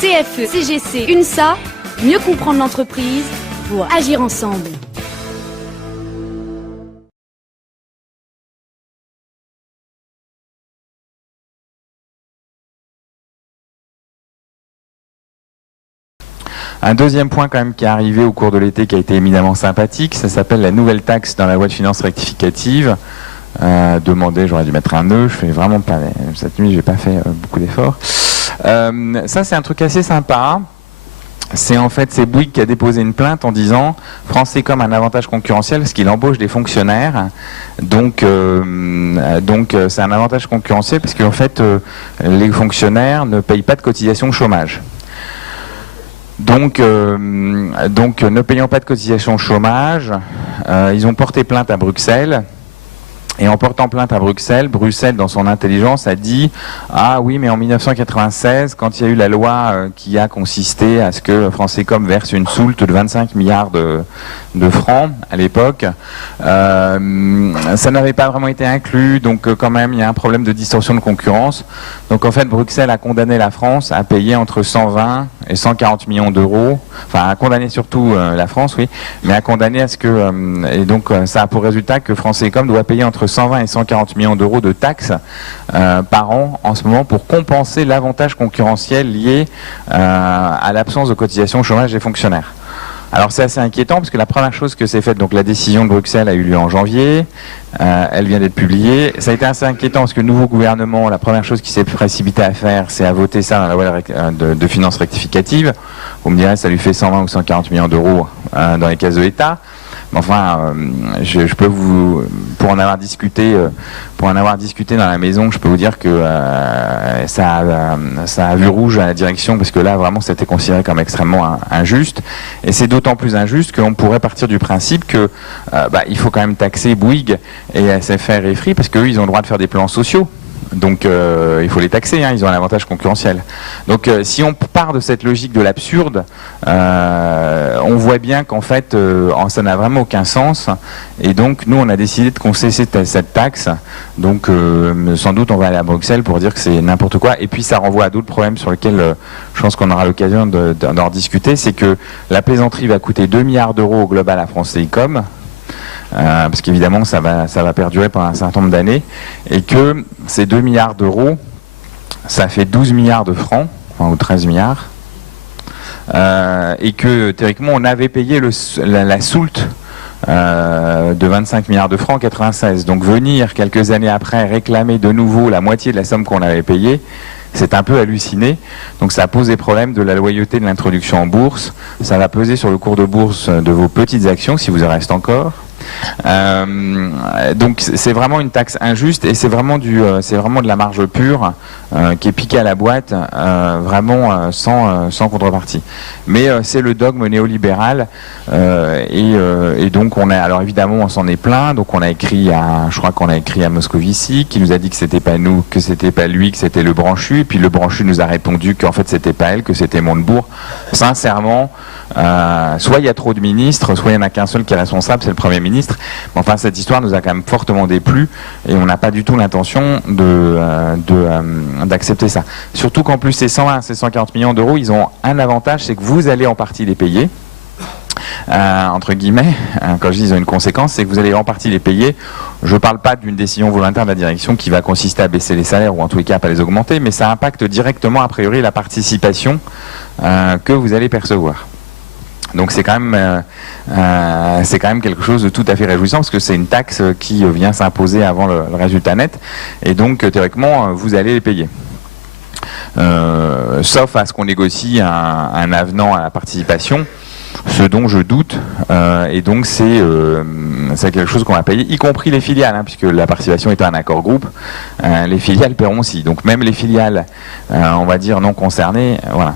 CFE, CGC, UNSA, mieux comprendre l'entreprise pour agir ensemble. Un deuxième point quand même qui est arrivé au cours de l'été qui a été éminemment sympathique, ça s'appelle la nouvelle taxe dans la loi de finances rectificative. Demandé, j'aurais dû mettre un nœud, je fais vraiment pas, cette nuit j'ai pas fait beaucoup d'efforts. Ça c'est un truc assez sympa. C'est en fait c'est Bouygues qui a déposé une plainte en disant France Télécom a un avantage concurrentiel parce qu'il embauche des fonctionnaires. Donc c'est un avantage concurrentiel parce qu'en fait les fonctionnaires ne payent pas de cotisation chômage. Donc ne payant pas de cotisation chômage, ils ont porté plainte à Bruxelles. Et en portant plainte à Bruxelles, Bruxelles, dans son intelligence, a dit « Ah oui, mais en 1996, quand il y a eu la loi qui a consisté à ce que France Télécom verse une soulte de 25 milliards de francs à l'époque, ça n'avait pas vraiment été inclus, donc quand même, il y a un problème de distorsion de concurrence. Donc en fait, Bruxelles a condamné la France à payer entre 120 et 140 millions d'euros, enfin à condamner surtout la France, oui, mais à condamner à ce que... et donc ça a pour résultat que France Télécom doit payer entre 120 et 140 millions d'euros de taxes par an en ce moment pour compenser l'avantage concurrentiel lié à l'absence de cotisation au chômage des fonctionnaires. Alors c'est assez inquiétant parce que la première chose que s'est faite, donc la décision de Bruxelles a eu lieu en janvier, elle vient d'être publiée. Ça a été assez inquiétant parce que le nouveau gouvernement, la première chose qui s'est précipité à faire, c'est à voter ça dans la loi de finances rectificative. Vous me direz, ça lui fait 120 ou 140 millions d'euros dans les caisses de l'État. Mais enfin, je peux vous, pour en avoir discuté dans la maison, je peux vous dire que ça a vu rouge à la direction parce que là, vraiment, c'était considéré comme extrêmement injuste. Et c'est d'autant plus injuste qu'on pourrait partir du principe que il faut quand même taxer Bouygues et SFR et Free parce qu'eux, ils ont le droit de faire des plans sociaux. Donc il faut les taxer, hein, ils ont un avantage concurrentiel. Donc si on part de cette logique de l'absurde, on voit bien qu'en fait ça n'a vraiment aucun sens. Et donc nous on a décidé de concesser cette taxe. Donc sans doute on va aller à Bruxelles pour dire que c'est n'importe quoi. Et puis ça renvoie à d'autres problèmes sur lesquels je pense qu'on aura l'occasion d'en rediscuter. C'est que la plaisanterie va coûter 2 milliards d'euros au global à France Télécom. Parce qu'évidemment ça va perdurer pendant un certain nombre d'années et que ces 2 milliards d'euros ça fait 12 milliards de francs, enfin, ou 13 milliards et que théoriquement on avait payé la soulte de 25 milliards de francs en 96, donc venir quelques années après réclamer de nouveau la moitié de la somme qu'on avait payée, c'est un peu halluciné. Donc ça pose des problèmes de la loyauté de l'introduction en bourse, ça va peser sur le cours de bourse de vos petites actions si vous en reste encore. Donc c'est vraiment une taxe injuste et c'est vraiment de la marge pure qui est piquée à la boîte, vraiment sans contrepartie. Mais c'est le dogme néolibéral et donc alors évidemment on s'en est plaint, donc je crois qu'on a écrit à Moscovici qui nous a dit que c'était pas nous, que c'était pas lui, que c'était le branchu, et puis le branchu nous a répondu qu'en fait c'était pas elle, que c'était Montebourg. Sincèrement, soit il y a trop de ministres, soit il n'y en a qu'un seul qui est responsable, c'est le Premier ministre. Mais enfin, cette histoire nous a quand même fortement déplu et on n'a pas du tout l'intention d'accepter ça. Surtout qu'en plus, ces 120, ces 140 millions d'euros, ils ont un avantage, c'est que vous allez en partie les payer. Entre guillemets, quand je dis ils ont une conséquence, c'est que vous allez en partie les payer. Je ne parle pas d'une décision volontaire de la direction qui va consister à baisser les salaires ou en tous les cas à pas les augmenter, mais ça impacte directement a priori la participation que vous allez percevoir. Donc c'est quand même quelque chose de tout à fait réjouissant parce que c'est une taxe qui vient s'imposer avant le résultat net et donc théoriquement vous allez les payer. Sauf à ce qu'on négocie un avenant à la participation, ce dont je doute, et donc c'est quelque chose qu'on va payer, y compris les filiales, hein, puisque la participation est un accord groupe, les filiales paieront aussi. Donc même les filiales, on va dire non concernées, voilà.